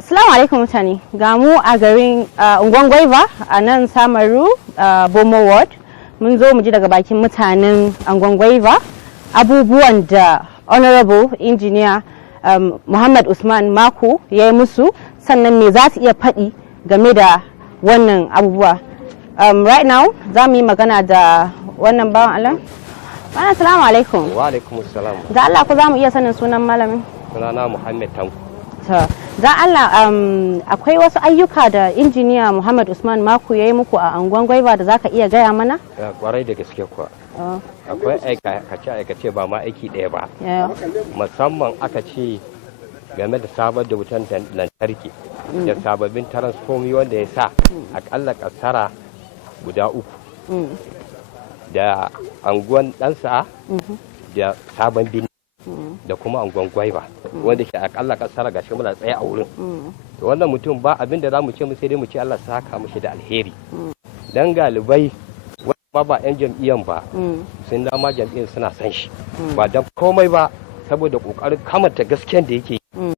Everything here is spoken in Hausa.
Assalamu alaikum mutane, ga mu a garin Anguwan gwaiba a nan Samaru Bomo Ward. Mun zo mu ji daga bakin mutanen Anguwan gwaiba abubuwan da Honorable Engineer Muhammad Usman Maku ya yi musu, sannan me za su iya faɗi game da wannan abubuwa. Right now za mu yi magana da wannan bawan Allah. Assalamu alaikum. Wa alaikum assalam. Da Allah ku za mu iya sanin sunan malamin? Sunana Muhammad Tanko. Da Allah akwai wasu ayyuka da injiniya Muhammad Usman Maku ya yi muku a Anguwan gwaiba da za ka iya gaya mana? Kwarai da gaske kuwa. Akwai aikace ba ma aiki ɗaya ba. Musamman aka ce game da sabar da wutan lantarki da sababbin transformi wanda ya sa akalla kasara guda 3 da anguwan ɗansa da sabon bin da kuma anguwan gwaiba wanda shi akalla kasara gashi muna tsaye a wurin. To wannan mutum ba abin da za mu ce mu sai dai mu ce Allah saka mushi da alheri. Dan galibai wanda ba 'yan jam'iyyan ba sun dama jam'iyyar suna san shi ba dan komai ba saboda kokarin kamata gaskiyar da yake